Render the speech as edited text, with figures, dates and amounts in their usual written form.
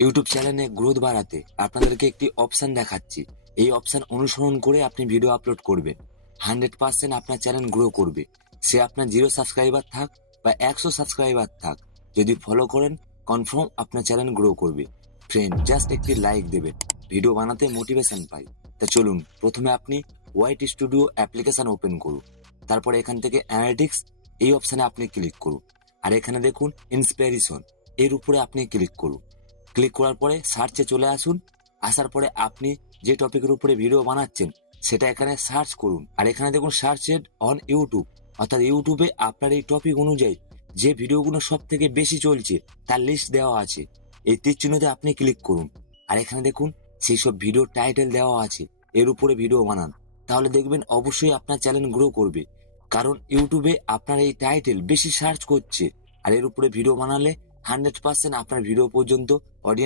YouTube চ্যানেলে growth বাড়াতে আপনাদেরকে একটি অপশন দেখাচ্ছি। এই অপশন অনুসরণ করে আপনি ভিডিও আপলোড করবেন, 100% আপনার চ্যানেল গ্রো করবে। সে আপনার 0 সাবস্ক্রাইবার থাক বা 100 সাবস্ক্রাইবার থাক, যদি ফলো করেন কনফার্ম আপনার চ্যানেল গ্রো করবে। ফ্রেন্ড, জাস্ট একটি লাইক দেবেন, ভিডিও বানাতে মোটিভেশন পাই। তা চলুন, প্রথমে আপনি ওয়াইটি স্টুডিও অ্যাপ্লিকেশন ওপেন করুন। তারপরে এখান থেকে অ্যানালিটিক্স এই অপশানে আপনি ক্লিক করুন। আর এখানে দেখুন ইন্সপিরেশন, এর উপরে আপনি ক্লিক করুন। ক্লিক করার পরে সার্চে চলে আসুন। আসার পরে আপনি যে টপিকের উপরে ভিডিও বানাচ্ছেন সেটা এখানে সার্চ করুন। আর এখানে দেখুন সার্চেড অন ইউটিউব, অর্থাৎ ইউটিউবে আপনার এই টপিক অনুযায়ী যে ভিডিওগুলো সব থেকে বেশি চলছে তার লিস্ট দেওয়া আছে। এই তীর চিহ্নতে আপনি ক্লিক করুন। আর এখানে দেখুন সেই সব ভিডিও টাইটেল দেওয়া আছে, এর উপরে ভিডিও বানান। তাহলে দেখবেন অবশ্যই আপনার চ্যানেল গ্রো করবে, কারণ ইউটিউবে আপনার এই টাইটেল বেশি সার্চ করছে। আর এর উপরে ভিডিও বানালে 100% আপনার ভিডিও পর্যন্ত